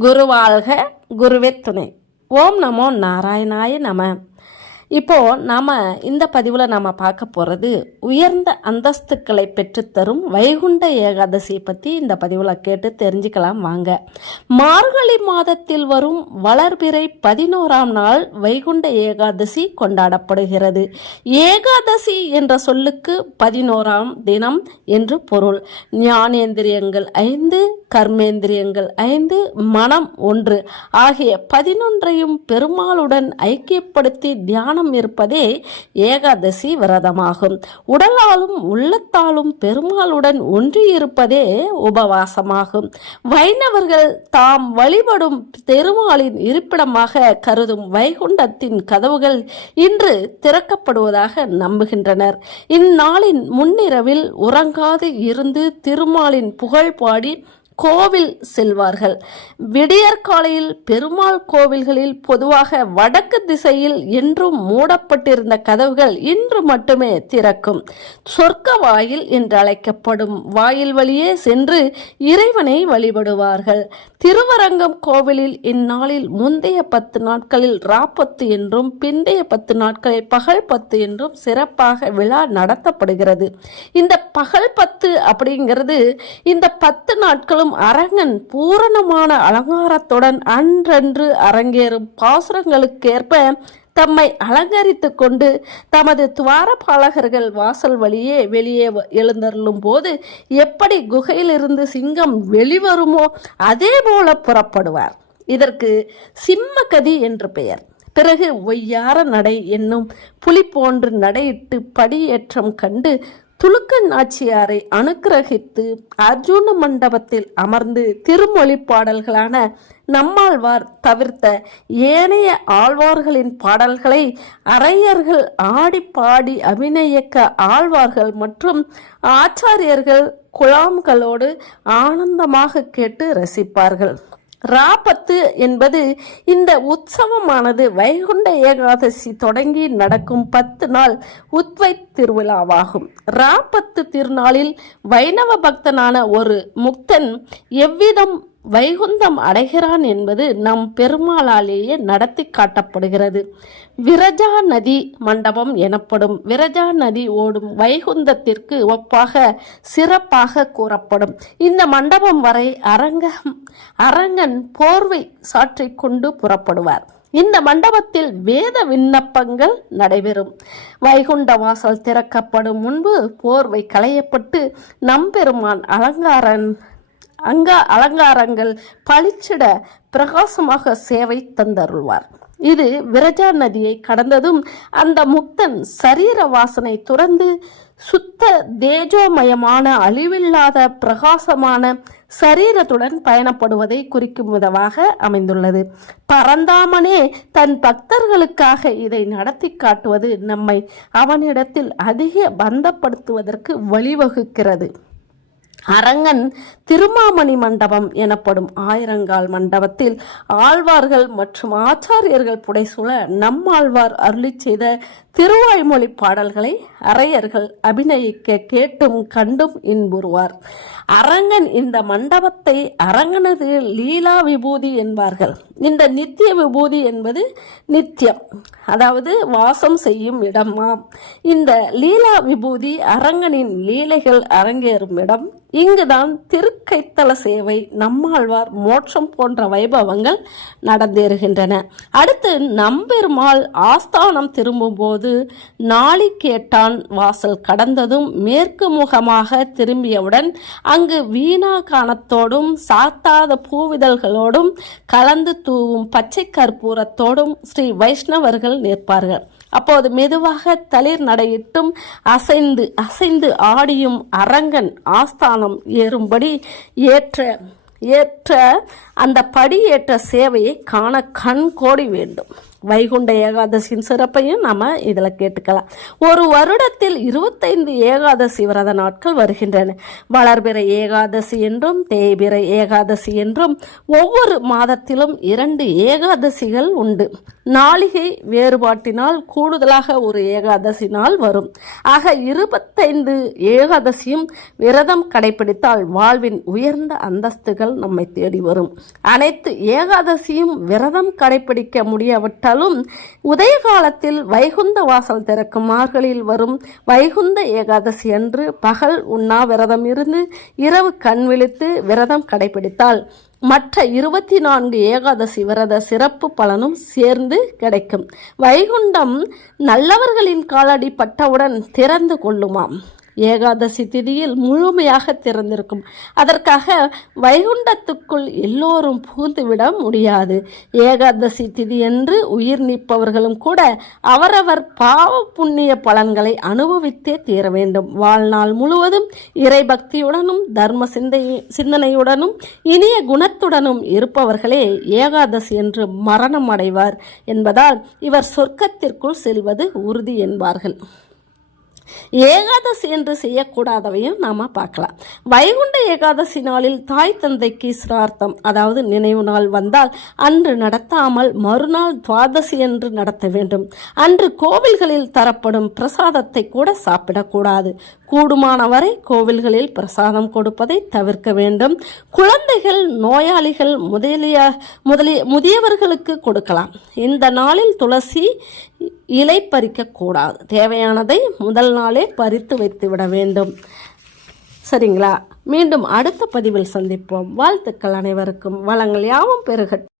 குருவாழ்க குருவே துணை. ஓம் நமோ நாராயணாய நம. இப்போ நாம இந்த பதிவில் நாம பார்க்க போறது உயர்ந்த அந்தஸ்துக்களை பெற்றுத்தரும் வைகுண்ட ஏகாதசியை பத்தி இந்த பதிவில் கேட்டு தெரிஞ்சுக்கலாம் வாங்க. மார்கழி மாதத்தில் வரும் வளர்பிறை பதினோராம் நாள் வைகுண்ட ஏகாதசி கொண்டாடப்படுகிறது. ஏகாதசி என்ற சொல்லுக்கு பதினோராம் தினம் என்று பொருள். ஞானேந்திரியங்கள் ஐந்து கர்மேந்திரியங்கள் ஐந்து மனம் ஒன்று ஆகிய பதினொன்றையும் பெருமாளுடன் ஐக்கியப்படுத்தி தியானம் இருப்பதே ஏகாதசி விரதமாகும். உடலாலும் உள்ளத்தாலும் பெருமாளுடன் ஒன்றியிருப்பதே உபவாசமாகும். வைணவர்கள் தாம் வழிபடும் பெருமாளின் இருப்பிடமாக கருதும் வைகுண்டத்தின் கதவுகள் இன்று திறக்கப்படுவதாக நம்புகின்றனர். இந்நாளின் முன்னிரவில் உறங்காது இருந்து திருமாலின் புகழ் பாடி கோவில் செல்வார்கள். விடியற்காலையில் பெருமாள் கோவில்களில் பொதுவாக வடக்கு திசையில் என்றும் மூடப்பட்டிருந்த கதவுகள் இன்று மட்டுமே திறக்கும். சொர்க்க வாயில் என்று அழைக்கப்படும் வாயில் வழியே சென்று இறைவனை வழிபடுவார்கள். திருவரங்கம் கோவிலில் இந்நாளில் முந்தைய பத்து நாட்களில் ராப்பத்து என்றும் பிந்தைய பத்து நாட்களில் பகல் பத்து என்றும் சிறப்பாக விழா நடத்தப்படுகிறது. இந்த பகல் பத்து அப்படிங்கிறது இந்த பத்து நாட்களும் அரங்கன் பூரணமான அலங்காரத்துடன் அன்றன்று அரங்கேறும் பாசுரங்களுக்கேற்ப தம்மை அலங்கரித்துக் கொண்டு தமது துவாரபாலகர்கள் வாசல் வழியே வெளியே வ- எழுந்தருளும் போது எப்படி குகையிலிருந்து சிங்கம் வெளிவருமோ அதே போல புறப்படுவார். இதற்கு சிம்மகதி என்று பெயர். பிறகு ஒய்யார நடை என்னும் புலி போன்று நடையிட்டு படியேற்றம் கண்டு துலுக்க நாச்சியாரை அனுக்கிரகித்து அர்ஜுன மண்டபத்தில் அமர்ந்து திருமொழி பாடல்களான நம்மாழ்வார் தவிர்த்த ஏனைய ஆழ்வார்களின் பாடல்களை அரையர்கள் ஆடி பாடி அபிநயிக்க ஆழ்வார்கள் மற்றும் ஆச்சாரியர்கள் குழாம்களோடு ஆனந்தமாக கேட்டு ரசிப்பார்கள். ராபத்து என்பது இந்த உற்சவமானது வைகுண்ட ஏகாதசி தொடங்கி நடக்கும் பத்து நாள் உத்வை திருவிழாவாகும். ராபத்து திருநாளில் வைணவ பக்தனான ஒரு முக்தன் எவ்விதம் வைகுந்தம் அடைகிறான் என்பது நம் பெருமாளாலேயே நடத்தி காட்டப்படுகிறது. விரஜா நதி மண்டபம் எனப்படும். விரஜா நதி ஓடும் வைகுந்தத்திற்கு ஒப்பாக சிறப்பாக கூறப்படும். இந்த மண்டபம் வரை அரங்கம் அரங்கன் போர்வை சாற்றி கொண்டு புறப்படுவார். இந்த மண்டபத்தில் வேத விண்ணப்பங்கள் நடைபெறும். வைகுண்ட வாசல் திறக்கப்படும் முன்பு போர்வை களையப்பட்டு நம்பெருமான் அலங்காரன் அங்க அலங்காரங்கள் பளிச்சிட பிரகாசமாக சேவை தந்தருள்வார். இது விரஜா நதியை கடந்ததும் அந்த முக்தன் சரீர வாசனை துறந்து சுத்த தேஜோமயமான அழிவில்லாத பிரகாசமான சரீரத்துடன் பயணப்படுவதை குறிக்கும் விதமாக அமைந்துள்ளது. பரந்தாமனே தன் பக்தர்களுக்காக இதை நடத்தி காட்டுவது நம்மை அவனிடத்தில் அதிக பந்தப்படுத்துவதற்கு வழிவகுக்கிறது. அரங்கன் திருமாமணி மண்டபம் எனப்படும் ஆயிரங்கால் மண்டபத்தில் ஆழ்வார்கள் மற்றும் ஆச்சாரியர்கள் புடைசூழ நம்மாழ்வார் அருளி செய்த திருவாய்மொழி பாடல்களை அரையர்கள் அபிநயிக்க கேட்டும் கண்டும் இன்புறுவார். அரங்கன் இந்த மண்டபத்தை அரங்கனது லீலா விபூதி என்பார்கள். இந்த நித்திய விபூதி என்பது நித்தியம் அதாவது வாசம் செய்யும் இடமாம். இந்த லீலா விபூதி அரங்கனின் லீலைகள் அரங்கேறும் இடம். இங்குதான் திருக்கைத்தல சேவை நம்மாழ்வார் மோட்சம் போன்ற வைபவங்கள் நடந்தேறுகின்றன. அடுத்து நம்பெருமாள் ஆஸ்தானம் திரும்பும்போது நாளிகேட்டான் வாசல் கடந்ததும் மேற்கு முகமாக திரும்பியவுடன் அங்கு வீணா காணத்தோடும் சாத்தாத பூவிதழ்களோடும் கலந்து தூவும் பச்சை கற்பூரத்தோடும் ஸ்ரீ வைஷ்ணவர்கள் நிற்பார்கள். அப்போது மெதுவாக தளிர் நடையிட்டும் அசைந்து அசைந்து ஆடியும் அரங்கன் ஆஸ்தானம் ஏறும்படி ஏற்ற ஏற்ற அந்த படியேற்ற சேவையை காண கண் கோடி வேண்டும். வைகுண்ட ஏகாதசியின் சிறப்பையும் நம்ம இதில் கேட்டுக்கலாம். ஒரு வருடத்தில் இருபத்தைந்து ஏகாதசி விரத நாட்கள் வருகின்றன. வளர்பிற ஏகாதசி என்றும் தேய்பிற ஏகாதசி என்றும் ஒவ்வொரு மாதத்திலும் இரண்டு ஏகாதசிகள் உண்டு. நாளிகை வேறுபாட்டினால் கூடுதலாக ஒரு ஏகாதசி நாள் வரும். ஆக இருபத்தைந்து ஏகாதசியும் விரதம் கடைபிடித்தால் வாழ்வின் உயர்ந்த அந்தஸ்துகள் நம்மை தேடி வரும். அனைத்து ஏகாதசியும் விரதம் கடைபிடிக்க இருந்தாலும் உதய காலத்தில் வைகுந்த வாசல் திறக்கும் மார்கழியில் வரும் வைகுந்த ஏகாதசி அன்று பகல் உண்ணா விரதம் இருந்து இரவு கண் விழித்து விரதம் கடைபிடித்தால் மற்ற இருபத்தி நான்கு ஏகாதசி விரத சிறப்பு பலனும் சேர்ந்து கிடைக்கும். வைகுண்டம் நல்லவர்களின் காலடி பட்டவுடன் திறந்து கொள்ளுமாம். ஏகாதசி திதியில் முழுமையாக திறந்திருக்கும். அதற்காக வைகுண்டத்துக்குள் எல்லோரும் புகுந்துவிட முடியாது. ஏகாதசி திதியன்று உயிர் நீப்பவர்களும் கூட அவரவர் பாவ புண்ணிய பலன்களை அனுபவித்தே தீர வேண்டும். வாழ்நாள் முழுவதும் இறைபக்தியுடனும் தர்ம சிந்தை சிந்தனையுடனும் இனிய குணத்துடனும் இருப்பவர்களே ஏகாதசி என்று மரணம் அடைவார் என்பதால் இவர் சொர்க்கத்திற்குள் செல்வது உறுதி என்பார்கள். ஏகாதசி என்று செய்யக்கூடாதவையும் நாம பார்க்கலாம். வைகுண்ட ஏகாதசி நாளில் தாய் தந்தைக்கு சிரார்த்தம் அதாவது நினைவு நாள் வந்தால் அன்று நடத்தாமல் மறுநாள் துவாதசி என்று நடத்த வேண்டும். அன்று கோவில்களில் தரப்படும் பிரசாதத்தை கூட சாப்பிடக்கூடாது. கூடுமானவரை கோவில்களில் பிரசாதம் கொடுப்பதை தவிர்க்க வேண்டும். குழந்தைகள் நோயாளிகள் முதலிய முதலிய முதியவர்களுக்கு கொடுக்கலாம். இந்த நாளில் துளசி இலை பறிக்கக்கூடாது தேவையானதை முதல் நாளே பறித்து வைத்து விட வேண்டும். சரிங்களா? மீண்டும் அடுத்த பதிவில் சந்திப்போம். வாழ்த்துக்கள் அனைவருக்கும். வளங்கள் யாவும் பெருகட்டும்.